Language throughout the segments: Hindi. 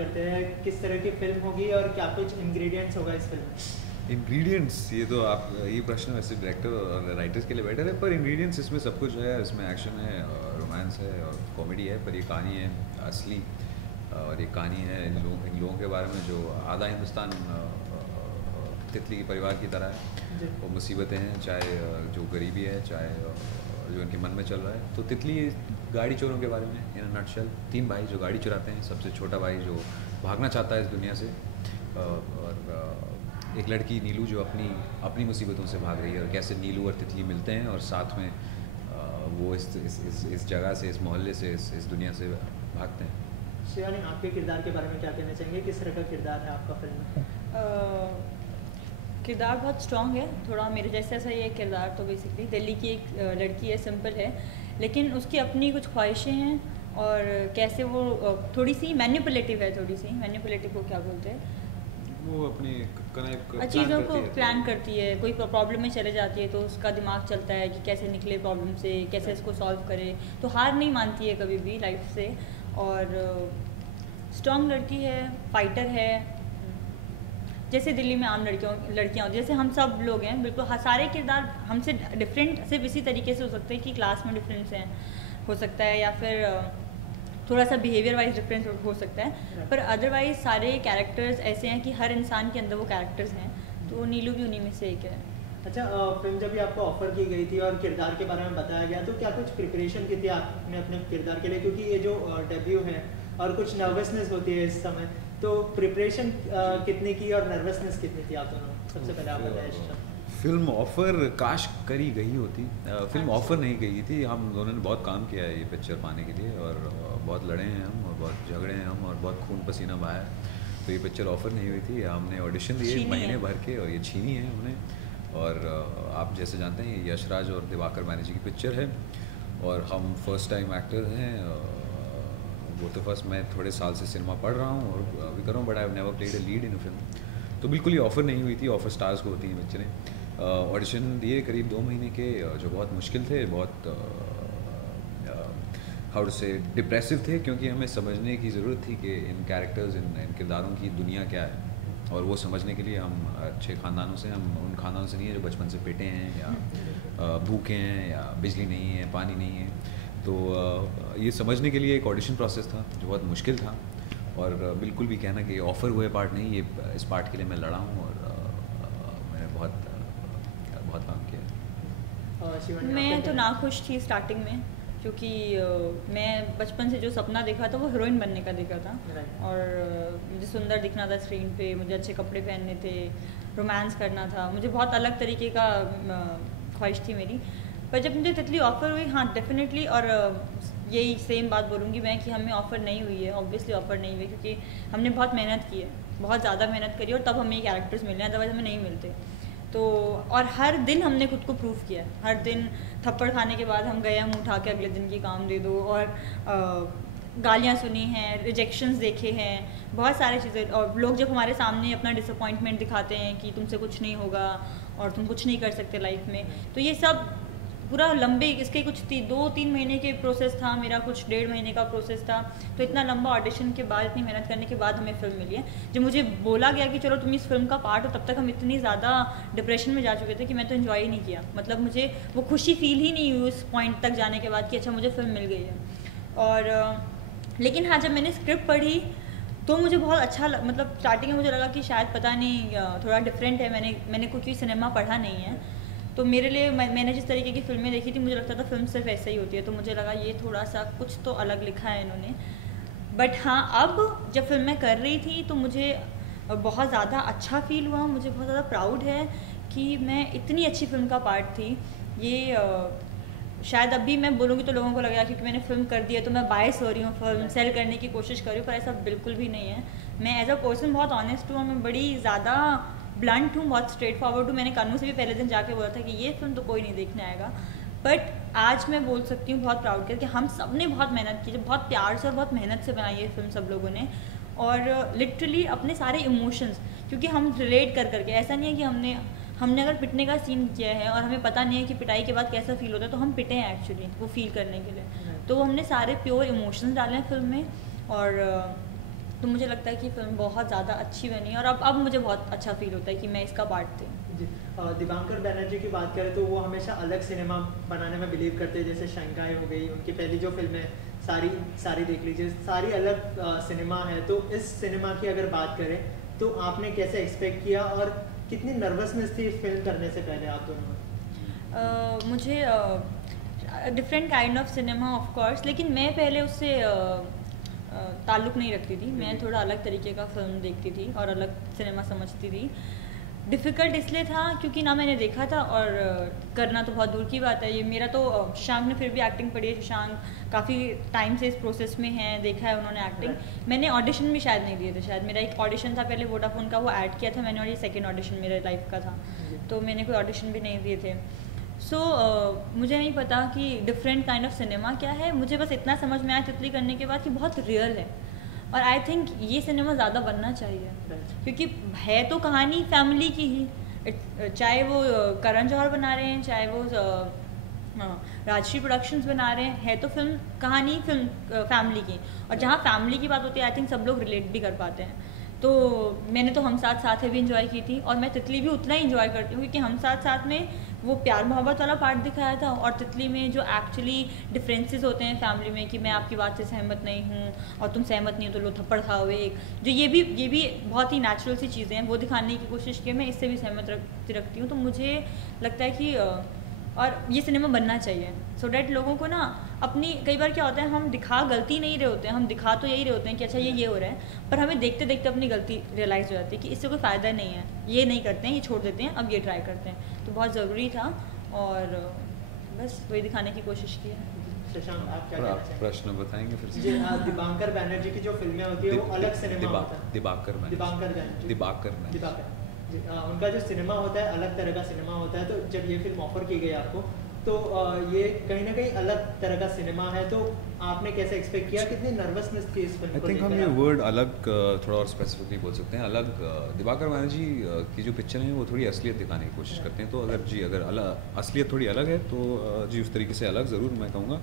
करते हैं, किस तरह की फिल्म होगी और क्या कुछ इंग्रेडिएंट्स होगा इस फिल्म में? इंग्रेडिएंट्स, ये तो आप ये प्रश्न वैसे डायरेक्टर और राइटर्स के लिए बेटर है, पर इंग्रेडिएंट्स इसमें सब कुछ है। इसमें एक्शन है, रोमांस है और कॉमेडी है, पर ये कहानी है असली। और ये कहानी है इन लोगों के बारे में जो आधा हिंदुस्तान तितली के परिवार की तरह है। वो मुसीबतें हैं, चाहे जो गरीबी है, चाहे जो इनके मन में चल रहा है। तो तितली गाड़ी चोरों के बारे में इन नटशल। 3 भाई जो गाड़ी चुराते हैं, सबसे छोटा भाई जो भागना चाहता है इस दुनिया से, और एक लड़की नीलू जो अपनी मुसीबतों से भाग रही है, और कैसे नीलू और तितली मिलते हैं और साथ में वो इस जगह से, इस मोहल्ले से, इस दुनिया से भागते हैं। शिवानी, आपके किरदार के बारे में क्या कहना चाहेंगे? किस तरह का किरदार है आपका फिल्म में? किरदार बहुत स्ट्रॉन्ग है, थोड़ा मेरे जैसा सा ये किरदार। तो बेसिकली दिल्ली की एक लड़की है, सिंपल है, लेकिन उसकी अपनी कुछ ख्वाहिशें हैं, और कैसे वो थोड़ी सी मैनिपुलेटिव है। को क्या बोलते हैं, वो अपनी चीज़ों को प्लान करती है। कोई प्रॉब्लम में चले जाती है तो उसका दिमाग चलता है कि कैसे निकले प्रॉब्लम से, कैसे इसको सॉल्व करे। तो हार नहीं मानती है कभी भी लाइफ से, और स्ट्रॉन्ग लड़की है, फाइटर है, जैसे दिल्ली में आम लड़कियाँ होती, जैसे हम सब लोग हैं बिल्कुल। सारे किरदार हमसे डिफरेंट सिर्फ इसी तरीके से हो सकते हैं कि क्लास में डिफरेंस हैं, हो सकता है, या फिर थोड़ा सा बिहेवियर वाइज डिफरेंस हो सकता है, पर अदरवाइज सारे कैरेक्टर्स ऐसे हैं कि हर इंसान के अंदर वो कैरेक्टर्स हैं। तो नीलू भी उन्हीं में से एक है। अच्छा, फिल्म जब भी आपको ऑफर की गई थी और किरदार के बारे में बताया गया, तो क्या कुछ प्रिपरेशन की थी आपने अपने किरदार के लिए? क्योंकि ये जो डेब्यू है और कुछ नर्वसनेस होती है इस समय, तो प्रिपरेशन कितनी की और नर्वसनेस कितनी थी आप दोनों? सबसे पहले आप बताएं। फिल्म ऑफ़र काश करी गई होती। फिल्म ऑफ़र नहीं गई थी। हम दोनों ने बहुत काम किया है ये पिक्चर पाने के लिए, और बहुत लड़े हैं हम, और बहुत झगड़े हैं हम, और बहुत खून पसीना बहाया। तो ये पिक्चर ऑफ़र नहीं हुई थी। हमने ऑडिशन दिए महीने भर के, और ये छीनी है हमने। और आप जैसे जानते हैं ये यशराज और दिवाकर बैनर्जी की पिक्चर है, और हम फर्स्ट टाइम एक्टर हैं। वो तो फर्स्ट, मैं थोड़े साल से सिनेमा पढ़ रहा हूँ और अभी कर रहा हूँ, but I have never played a lead in a film. तो बिल्कुल ये ऑफ़र नहीं हुई थी। ऑफ़र स्टार्स को होती हैं पिक्चरें। ऑडिशन दिए करीब 2 महीने के, जो बहुत मुश्किल थे, बहुत हाउ से डिप्रेसिव थे, क्योंकि हमें समझने की ज़रूरत थी कि इन कैरेक्टर्स, इन किरदारों की दुनिया क्या है। और वो समझने के लिए हम अच्छे ख़ानदानों से, हम उन ख़ानदानों से नहीं है जो बचपन से पिटे हैं, या भूखे हैं, या बिजली नहीं है, पानी नहीं है। तो ये समझने के लिए एक ऑडिशन प्रोसेस था जो बहुत मुश्किल था। और बिल्कुल भी कहना कि ऑफ़र हुए पार्ट नहीं, ये इस पार्ट के लिए मैं लड़ा हूँ, और मैंने बहुत काम किया। मैं तो नाखुश थी स्टार्टिंग में, क्योंकि मैं बचपन से जो सपना देखा था वो हीरोइन बनने का देखा था, और मुझे सुंदर दिखना था स्क्रीन पे, मुझे अच्छे कपड़े पहनने थे, रोमांस करना था, मुझे बहुत अलग तरीके का ख्वाहिश थी मेरी। पर जब मुझे तितली ऑफ़र हुई, हाँ डेफिनेटली, और यही सेम बात बोलूँगी मैं कि हमें ऑफ़र नहीं हुई है, ऑब्वियसली ऑफ़र नहीं हुई, क्योंकि हमने बहुत मेहनत की है, बहुत ज़्यादा मेहनत करी, और तब हमें ये कैरेक्टर्स मिले हैं, अदरवाइज़ हमें नहीं मिलते। तो और हर दिन हमने खुद को प्रूव किया। हर दिन थप्पड़ खाने के बाद हम गए, हम उठा के अगले दिन की काम दे दो, और गालियाँ सुनी हैं, रिजेक्शंस देखे हैं, बहुत सारी चीज़ें। और लोग जब हमारे सामने अपना डिसअपॉइंटमेंट दिखाते हैं कि तुमसे कुछ नहीं होगा और तुम कुछ नहीं कर सकते लाइफ में, तो ये सब पूरा लंबे, इसके कुछ 2-3 महीने के प्रोसेस था मेरा, कुछ 1.5 महीने का प्रोसेस था। तो इतना लंबा ऑडिशन के बाद, इतनी मेहनत करने के बाद हमें फिल्म मिली है। जब मुझे बोला गया कि चलो तुम इस फिल्म का पार्ट हो, तब तक हम इतनी ज़्यादा डिप्रेशन में जा चुके थे कि मैं तो एंजॉय ही नहीं किया। मतलब मुझे वो खुशी फील ही नहीं हुई उस पॉइंट तक जाने के बाद कि अच्छा मुझे फिल्म मिल गई है। और लेकिन हाँ, जब मैंने स्क्रिप्ट पढ़ी तो मुझे बहुत अच्छा मतलब स्टार्टिंग में मुझे लगा कि शायद पता नहीं थोड़ा डिफरेंट है। मैंने क्योंकि सिनेमा पढ़ा नहीं है, तो मेरे लिए मैंने जिस तरीके की फ़िल्में देखी थी, मुझे लगता था फिल्म सिर्फ ऐसे ही होती है, तो मुझे लगा ये थोड़ा सा कुछ तो अलग लिखा है इन्होंने। बट हाँ, अब जब फिल्म मैं कर रही थी तो मुझे बहुत ज़्यादा अच्छा फील हुआ, मुझे बहुत ज़्यादा प्राउड है कि मैं इतनी अच्छी फिल्म का पार्ट थी। ये शायद अभी मैं बोलूँगी तो लोगों को लगेगा क्योंकि मैंने फिल्म कर दी है तो मैं बायस हो रही हूँ, फिल्म सेल करने की कोशिश कर रही हूँ, पर ऐसा बिल्कुल भी नहीं है। मैं एज अ पर्सन बहुत ऑनेस्ट हूँ, और मैं बड़ी ज़्यादा ब्लंट हूँ, बहुत स्ट्रेट फॉरवर्ड हूँ। मैंने कानू से भी पहले दिन जाके बोला था कि ये फिल्म तो कोई नहीं देखने आएगा, बट आज मैं बोल सकती हूँ बहुत प्राउड करके हम सब ने बहुत मेहनत की, बहुत प्यार से और बहुत मेहनत से बनाई है फिल्म सब लोगों ने। और लिटरली अपने सारे इमोशंस, क्योंकि हम रिलेट कर करके, ऐसा नहीं है कि हमने अगर पिटने का सीन किया है और हमें पता नहीं है कि पिटाई के बाद कैसा फील होता है, तो हम पिटे हैं एक्चुअली वो फील करने के लिए। तो हमने सारे प्योर इमोशंस डाले हैं फिल्म में, और तो मुझे लगता है कि फिल्म बहुत ज़्यादा अच्छी बनी और अब मुझे बहुत अच्छा फील होता है कि मैं इसका पार्ट थी। जी, दिबांकर बैनर्जी की बात करें तो वो हमेशा अलग सिनेमा बनाने में बिलीव करते हैं, जैसे शंघाई हो गई, उनकी पहली जो फिल्म है सारी देख लीजिए, सारी अलग सिनेमा है। तो इस सिनेमा की अगर बात करें तो आपने कैसे एक्सपेक्ट किया और कितनी नर्वसनेस थी इस फिल्म करने से पहले आप दोनों में? मुझे different kind of cinema of course, लेकिन मैं पहले उससे ताल्लुक़ नहीं रखती थी। मैं थोड़ा अलग तरीके का फिल्म देखती थी और अलग सिनेमा समझती थी। डिफ़िकल्ट इसलिए था क्योंकि ना मैंने देखा था और करना तो बहुत दूर की बात है। ये मेरा तो शशांक ने फिर भी एक्टिंग पढ़ी है, शशांक काफ़ी टाइम से इस प्रोसेस में हैं, देखा है उन्होंने एक्टिंग। मैंने ऑडिशन भी शायद नहीं दिए थे, शायद मेरा एक ऑडिशन था पहले वोडाफोन का, वो ऐड किया था मैंने, और ये सेकेंड ऑडिशन मेरे लाइफ का था, तो मैंने कोई ऑडिशन भी नहीं दिए थे। मुझे नहीं पता कि डिफरेंट काइंड ऑफ सिनेमा क्या है। मुझे बस इतना समझ में आया तितली करने के बाद कि बहुत रियल है और आई थिंक ये सिनेमा ज़्यादा बनना चाहिए क्योंकि है तो कहानी फैमिली की ही, चाहे वो करण जौहर बना रहे हैं, चाहे वो राजश्री प्रोडक्शंस बना रहे हैं, है तो कहानी फैमिली की। और जहाँ फैमिली की बात होती है आई थिंक सब लोग रिलेट भी कर पाते हैं। तो मैंने तो हम साथ साथ है भी इंजॉय की थी और मैं तितली भी उतना ही इंजॉय करती हूँ क्योंकि हम साथ साथ में वो प्यार मोहब्बत वाला पार्ट दिखाया था और तितली में जो एक्चुअली डिफरेंसेस होते हैं फैमिली में कि मैं आपकी बात से सहमत नहीं हूँ और तुम सहमत नहीं हो तो लो थप्पड़ खाओ एक, जो ये भी बहुत ही नेचुरल सी चीज़ें हैं, वो दिखाने की कोशिश की। मैं इससे भी सहमत रखती हूँ। तो मुझे लगता है कि और ये सिनेमा बनना चाहिए सो डैट लोगों को ना अपनी, कई बार क्या होता है हम दिखा गलती नहीं रहे होते हैं, हम दिखा तो यही रहे होते हैं कि अच्छा ये हो रहा है, पर हमें देखते देखते अपनी गलती रियलाइज़ हो जाती है कि इससे कोई फ़ायदा नहीं है, ये नहीं करते हैं, ये छोड़ देते हैं, अब ये ट्राई करते हैं। तो बहुत ज़रूरी था और बस वही दिखाने की कोशिश की है। शशांक आप क्या कहना चाहेंगे? प्रश्न बताएंगे फिर से? जी, दिबांकर बैनर्जी की जो फिल्में होती है वो अलग सिनेमा होता है। दिबाकर उनका जो सिनेमा होता है अलग तरह का सिनेमा होता है। तो जब ये फिल्म ऑफर की गई आपको तो ये कहीं ना कहीं अलग तरह का सिनेमा है, तो आपने कैसे एक्सपेक्ट किया, कितनी नर्वसनेस थी इस फिल्म को? आई थिंक हम ये वर्ड अलग थोड़ा और स्पेसिफिकली बोल सकते हैं। अलग दिबाकर बैनर्जी की जो पिक्चर है वो थोड़ी असलियत दिखाने की कोशिश करते हैं। तो अगर असलियत थोड़ी अलग है तो जी उस तरीके से अलग ज़रूर मैं कहूँगा।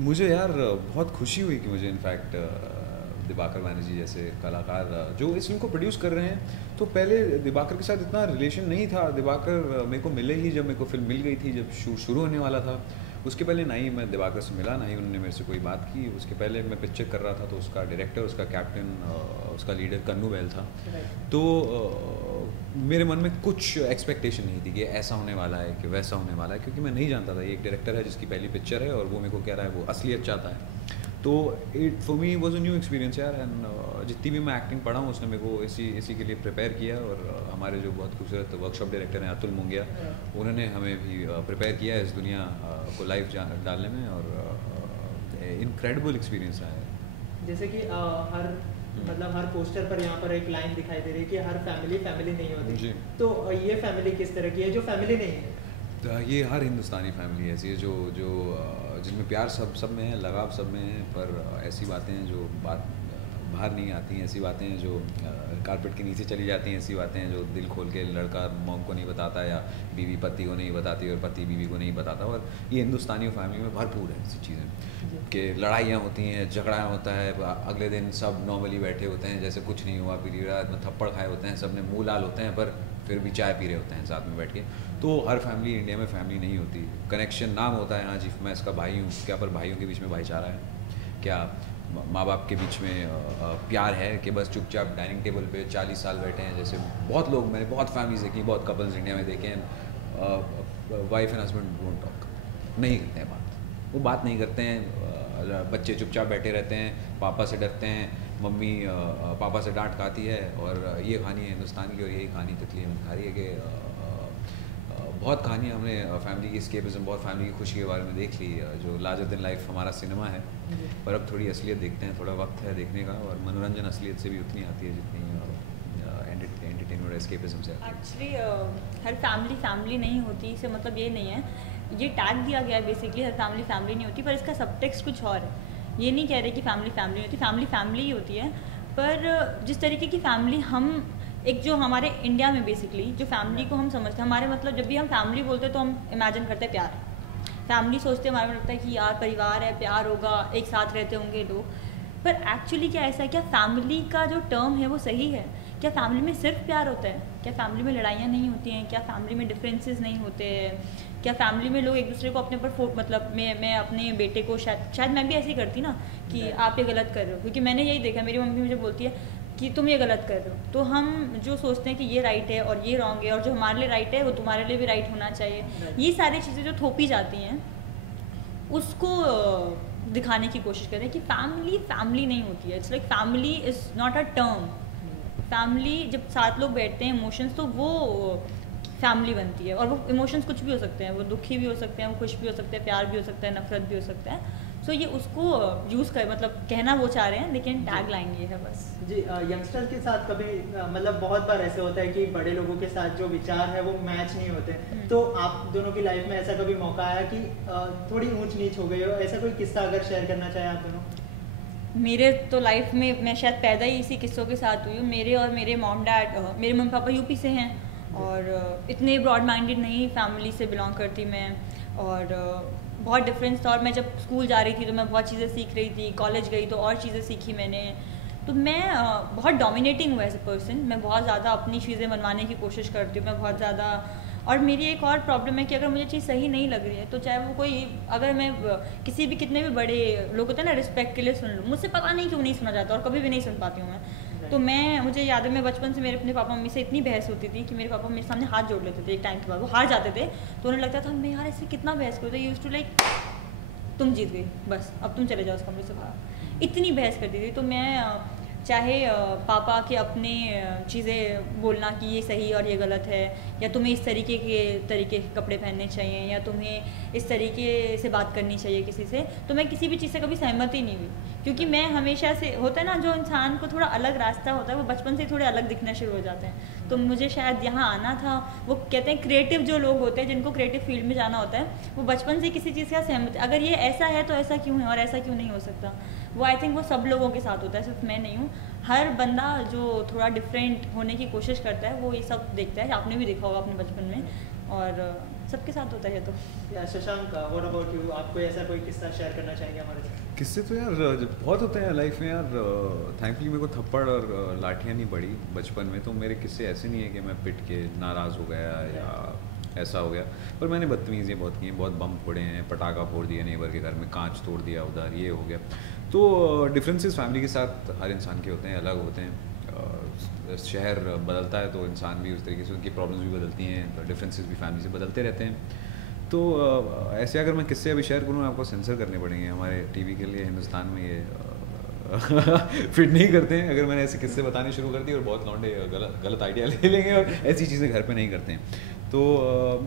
मुझे यार बहुत खुशी हुई कि मुझे इनफैक्ट दिबाकर बैनर्जी जैसे कलाकार जो इस फिल्म को प्रोड्यूस कर रहे हैं, तो पहले दिबाकर के साथ इतना रिलेशन नहीं था। दिबाकर मेरे को मिले ही जब मेरे को फिल्म मिल गई थी, जब शूट शुरू होने वाला था। उसके पहले ना ही मैं दिबाकर से मिला, ना ही उन्होंने मेरे से कोई बात की। उसके पहले मैं पिक्चर कर रहा था तो उसका डायरेक्टर, उसका कैप्टन, उसका लीडर कन्नू बैल था। तो मेरे मन में कुछ एक्सपेक्टेशन नहीं थी कि ऐसा होने वाला है कि वैसा होने वाला है, क्योंकि मैं नहीं जानता था ये एक डायरेक्टर है जिसकी पहली पिक्चर है और वो मेरे को कह रहा है वो असलियत चाहता है। तो it for me was a new experience यार। एंड जितनी भी मैं एक्टिंग पढ़ा हूँ उसने मेरे को इसी के लिए प्रिपेयर किया। और हमारे जो बहुत खूबसूरत वर्कशॉप डायरेक्टर हैं अतुल मुंगिया, उन्होंने हमें भी प्रिपेयर किया इस दुनिया को लाइव डालने में, और इनक्रेडिबल एक्सपीरियंस रहा है। जैसे कि हर पोस्टर पर यहाँ पर एक लाइन दिखाई दे रही है कि हर फैमिली नहीं होती, तो ये फैमिली किस तरह की है जो फैमिली नहीं है? तो ये हर हिंदुस्तानी फैमिली ऐसी है जो जिनमें प्यार सब में है, लगाव सब में है, पर ऐसी बातें हैं जो बाहर नहीं आती हैं, ऐसी बातें हैं जो कारपेट के नीचे चली जाती हैं, ऐसी बातें हैं जो दिल खोल के लड़का मॉम को नहीं बताता या बीवी पति को नहीं बताती और पति बीवी को नहीं बताता। और ये हिंदुस्तानी फैमिली में भरपूर है ऐसी चीज़ें कि लड़ाइयाँ होती हैं, झगड़ा होता है, अगले दिन सब नॉर्मली बैठे होते हैं जैसे कुछ नहीं हुआ, पीली रात में थप्पड़ खाए होते हैं, सब ने मुँह लाल होते हैं, पर फिर भी चाय पी रहे होते हैं साथ में बैठ के। तो हर फैमिली इंडिया में फैमिली नहीं होती। कनेक्शन नाम होता है, हाँ जी मैं इसका भाई हूँ, क्या पर भाइयों के बीच में भाईचारा है क्या? माँ बाप के बीच में प्यार है कि बस चुपचाप डाइनिंग टेबल पे 40 साल बैठे हैं? जैसे बहुत लोग, मैंने बहुत फैमिलीज देखी, बहुत कपल्स इंडिया में देखे हैं, wife and husband don't talk, नहीं करते हैं वो बात नहीं करते हैं, बच्चे चुपचाप बैठे रहते हैं, पापा से डरते हैं, मम्मी पापा से डांट खाती है, और ये कहानी है हिंदुस्तान की। और यही कहानी तितली में दिखा रही है कि बहुत कहानियाँ हमने फैमिली की एस्केपिज्म, बहुत फैमिली की खुशी के बारे में देख ली, जो लार्जर देन लाइफ हमारा सिनेमा है। पर अब थोड़ी असलियत देखते हैं, थोड़ा वक्त है देखने का, और मनोरंजन असलियत से भी उतनी आती है जितनी एंटरटेनमेंट एस्केपिज्म से। एक्चुअली हर फैमिली नहीं होती, इससे मतलब ये नहीं है, ये टैग दिया गया है बेसिकली हर फैमिली नहीं होती, पर इसका सबटेक्स्ट कुछ और है। ये नहीं कह रहे कि फैमिली नहीं होती, फैमिली ही होती है। पर जिस तरीके की फैमिली हम एक जो हमारे इंडिया में बेसिकली जो फैमिली को हम समझते हैं, हमारे मतलब जब भी हम फैमिली बोलते हैं तो हम इमेजिन करते हैं प्यार, फैमिली सोचते हैं, हमारे में लगता है कि यार परिवार है, प्यार होगा, एक साथ रहते होंगे लोग। पर एक्चुअली क्या ऐसा है, क्या फैमिली का जो टर्म है वो सही है? क्या फैमिली में सिर्फ प्यार होता है? क्या फैमिली में लड़ाइयाँ नहीं होती हैं? क्या फैमिली में डिफरेंसेस नहीं होते हैं? क्या फैमिली में लोग एक दूसरे को अपने पर मतलब मैं अपने बेटे को शायद मैं भी ऐसे ही करती ना कि आप ये गलत कर रहे हो, क्योंकि मैंने यही देखा, मेरी मम्मी मुझे बोलती है कि तुम ये गलत कर रहे हो, तो हम जो सोचते हैं कि ये राइट है और ये रॉन्ग है, और जो हमारे लिए राइट है वो तुम्हारे लिए भी राइट होना चाहिए, ये सारी चीज़ें जो थोपी जाती हैं उसको दिखाने की कोशिश करें कि फैमिली नहीं होती है। It's like family is not a term. Family जब 7 लोग बैठते हैं इमोशंस, तो वो फैमिली बनती है। और वो इमोशंस कुछ भी हो सकते हैं, वो दुखी भी हो सकते हैं, वो खुश भी हो सकते हैं, प्यार भी हो सकता है, नफरत भी हो सकता है। सो ये उसको यूज़ कर, मतलब कहना वो चाह रहे हैं, लेकिन टैग लाइन ये है बस। जी, यंगस्टर के साथ कभी मतलब बहुत बार ऐसे होता है कि बड़े लोगों के साथ जो विचार है वो मैच नहीं होते, तो आप दोनों की लाइफ में ऐसा कभी मौका आया कि थोड़ी ऊंच नीच हो गई हो, ऐसा कोई किस्सा अगर शेयर करना चाहें आप दोनों? मेरे तो लाइफ में मैं शायद पैदा ही इसी किस्सों के साथ हुई हूँ। मेरे और मेरे मॉम डैड, मेरे मम्मी पापा यूपी से हैं, और इतने ब्रॉड माइंडेड नहीं फैमिली से बिलोंग करती मैं, और बहुत डिफरेंस था। और मैं जब स्कूल जा रही थी तो मैं बहुत चीज़ें सीख रही थी, कॉलेज गई तो और चीज़ें सीखी मैंने। तो मैं बहुत डोमिनेटिंग हूँ एज ए पर्सन। मैं बहुत ज़्यादा अपनी चीज़ें मनवाने की कोशिश करती हूँ, मैं बहुत ज़्यादा। और मेरी एक और प्रॉब्लम है कि अगर मुझे चीज़ सही नहीं लग रही है, तो चाहे वो कोई, अगर मैं किसी भी, कितने भी बड़े लोग होते हैं ना, रिस्पेक्ट के लिए सुन लूँ, मुझसे पता नहीं क्यों नहीं सुना जाता, और कभी भी नहीं सुन पाती हूँ मैं। तो मुझे याद है, मैं बचपन से मेरे अपने पापा मम्मी से इतनी बहस होती थी कि मेरे पापा मेरे सामने हाथ जोड़ लेते थे। एक टाइम के बाद वो हार जाते थे, तो उन्हें लगता था मैं यार ऐसे कितना बहस करते, यूज्ड टू लाइक तुम जीत गई, बस अब तुम चले जाओ उस कमरे से बाहर। इतनी बहस करती थी। तो मैं चाहे पापा के अपने चीज़ें बोलना कि ये सही और ये गलत है, या तुम्हें इस तरीके के कपड़े पहनने चाहिए, या तुम्हें इस तरीके से बात करनी चाहिए किसी से, तो मैं किसी भी चीज़ से कभी सहमत ही नहीं हुई। क्योंकि मैं हमेशा से, होता है ना जो इंसान को थोड़ा अलग रास्ता होता है, वो बचपन से थोड़े अलग दिखना शुरू हो जाते हैं। तो मुझे शायद यहाँ आना था। वो कहते हैं क्रिएटिव जो लोग होते हैं, जिनको क्रिएटिव फील्ड में जाना होता है, वो बचपन से किसी चीज़ का सहमत, अगर ये ऐसा है तो ऐसा क्यों है और ऐसा क्यों नहीं हो सकता। वो आई थिंक वो सब लोगों के साथ होता है, सिर्फ मैं नहीं हूँ। हर बंदा जो थोड़ा डिफरेंट होने की कोशिश करता है वो ये सब देखता है। आपने भी देखा होगा अपने बचपन में, और सबके साथ होता है। तो या शशांक, व्हाट अबाउट यू? आपको ऐसा कोई किस्सा शेयर करना चाहेंगे हमारे साथ? किस्से तो यार बहुत होते हैं लाइफ में यार। थैंकफुली मेरे को थप्पड़ और लाठियाँ नहीं पड़ी बचपन में, तो मेरे किस्से ऐसे नहीं है कि मैं पिट के नाराज़ हो गया या ऐसा हो गया। पर मैंने बदतमीज़ियाँ बहुत की हैं, बहुत बम फोड़े हैं, पटाखा फोड़ दिया नेबर के घर में, कांच तोड़ दिया उधर, ये हो गया। तो डिफरेंसेस फैमिली के साथ हर इंसान के होते हैं, अलग होते हैं। शहर बदलता है तो इंसान भी उस तरीके से, उनकी प्रॉब्लम्स भी बदलती हैं, डिफरेंसेस भी फैमिली से बदलते रहते हैं। तो ऐसे अगर मैं किस्से अभी शेयर करूँ, आपको सेंसर करने पड़ेंगे हमारे टीवी के लिए। हिंदुस्तान में ये फिट नहीं करते हैं अगर मैंने ऐसे किस्से बताने शुरू कर दिए, और बहुत लौंडे गलत आइडिया ले लेंगे और ऐसी चीज़ें घर पे नहीं करते हैं। तो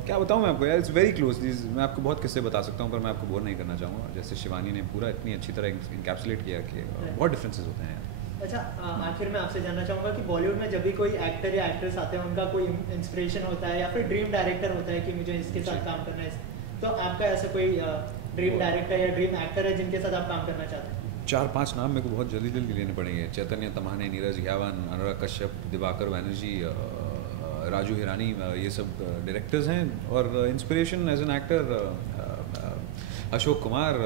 क्या बताऊँ मैं आपको यार, इट्स वेरी क्लोज। मैं आपको बहुत किस्से बता सकता हूँ, पर मैं आपको बोर नहीं करना चाहूँगा। जैसे शिवानी ने पूरा इतनी अच्छी तरह इनकैप्सुलेट किया कि बहुत डिफरेंसेस होते हैं। अच्छा, आखिर में आपसे जानना चाहूँगा कि बॉलीवुड में जब भी कोई एक्टर या एक्ट्रेस आते हैं, उनका कोई इंस्पिरेशन होता है या फिर ड्रीम डायरेक्टर होता है कि मुझे इसके साथ काम करना है, तो आपका ऐसा कोई ड्रीम डायरेक्टर या ड्रीम एक्टर है जिनके साथ आप काम करना चाहते हैं? 4-5 नाम मेरे को बहुत जल्दी लेने पड़ेंगे। चैतन्य तमाने, नीरज ग्यावन, अनुराग कश्यप, दिवाकर बैनर्जी, राजू हिरानी, ये सब डायरेक्टर्स हैं। और inspiration as an actor Ashok Kumar,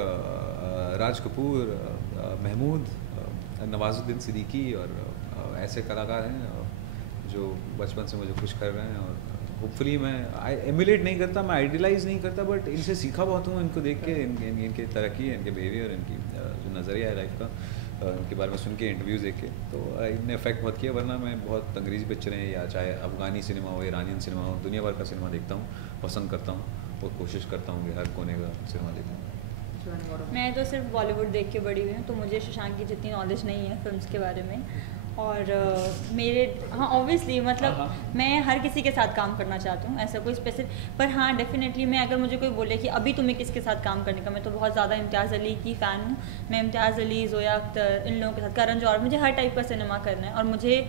Raj Kapoor, Mehmood, Nawazuddin Siddiqui, और ऐसे कलाकार हैं जो बचपन से मुझे खुश कर रहे हैं। और होपफुली मैं एमुलेट नहीं करता, मैं आइडियलाइज़ नहीं करता, बट इनसे सीखा बहुत हूँ, इनको देख के, इनकी तरक्की, इनके बिहेवियर, इनकी जो नज़रिया है लाइफ का, इनके बारे में सुन के, इंटरव्यूज़ देख के, तो इनने इफेक्ट बहुत किया। वरना मैं बहुत अंग्रेज़ी पिक्चरें या चाहे अफगानी सिनेमा हो, ईरानियन सिनेमा हो, दुनिया भर का सिनेमा देखता हूँ, पसंद करता हूँ और कोशिश करता हूँ कि हर कोने का सिनेमा देखूँ। मैं तो सिर्फ बॉलीवुड देख के बड़ी हुई हूँ, तो मुझे शशांक की जितनी नॉलेज नहीं है फिल्म्स के बारे में। और मेरे, हाँ ऑब्वियसली, मतलब मैं हर किसी के साथ काम करना चाहती हूँ, ऐसा कोई स्पेसिफिक। पर हाँ डेफिनेटली मैं, अगर मुझे कोई बोले कि अभी तुम्हें किसके साथ काम करने का, मैं तो बहुत ज़्यादा इम्तियाज़ अली की फ़ैन हूँ। मैं इम्तियाज़ अली, ज़ोया अख्तर, इन लोगों के साथ, करण जौहर, मुझे हर टाइप का सिनेमा करना है और मुझे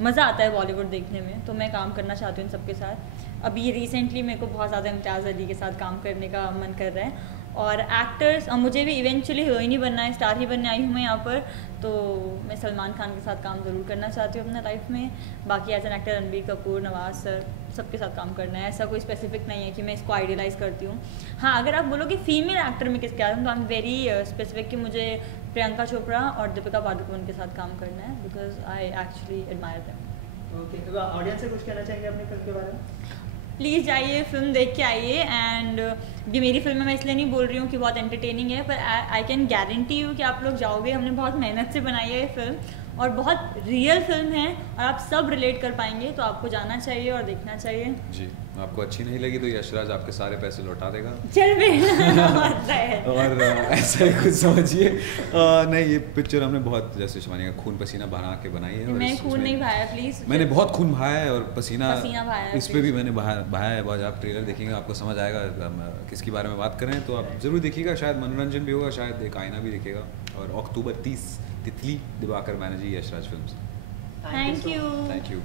मज़ा आता है बॉलीवुड देखने में, तो मैं काम करना चाहती हूँ इन सबके साथ। अभी रिसेंटली मेरे को बहुत ज़्यादा इम्तियाज़ अली के साथ काम करने का मन कर रहा है। और एक्टर्स, मुझे भी इवेंचुअली हीरोइन ही बनना है, स्टार ही बनने आई हूँ मैं यहाँ पर, तो मैं सलमान खान के साथ काम ज़रूर करना चाहती हूँ अपने लाइफ में। बाकी as an actor Ranbir Kapoor, Nawaz sir, सबके साथ काम करना है। ऐसा कोई स्पेसिफिक नहीं है कि मैं इसको आइडियलाइज़ करती हूँ। हाँ, अगर आप बोलो कि फीमेल एक्टर में किसके आते हैं, तो आई एम वेरी स्पेसिफिक कि मुझे प्रियंका चोपड़ा और दीपिका पादुकोण के साथ काम करना है, because I actually admire them. Okay, audience से कुछ कहना चाहेंगे अपनी फिल्म के बारे में? प्लीज़ जाइए, फिल्म देख के आइए। एंड ये मेरी फिल्म है, मैं इसलिए नहीं बोल रही हूँ कि बहुत एंटरटेनिंग है, पर आई कैन गारंटी यू कि आप लोग जाओगे। हमने बहुत मेहनत से बनाई है ये फिल्म और बहुत रियल फिल्म है और आप सब रिलेट कर पाएंगे, तो आपको जाना चाहिए और देखना चाहिए। जी, आपको अच्छी नहीं लगी तो यशराज आपके सारे पैसे लौटा देगा। चल बे और ऐसा ही कुछ समझिए। नहीं, ये पिक्चर हमने बहुत, जैसे शिवानी का, खून पसीना बहा के बनाई है। और मैं खून नहीं बहाया, प्लीज़। मैंने बहुत खून बहाया है और पसीना बहाया है, इस पे भी मैंने बहाया है बहुत। आप ट्रेलर देखेंगे आपको समझ आएगा किसके बारे में बात करें, तो आप ज़रूर देखिएगा। शायद मनोरंजन भी होगा, शायद एक आईना भी दिखेगा। और October 30 Titli, Dibakar Banerjee, Yashraj films. Thank you. Thank you.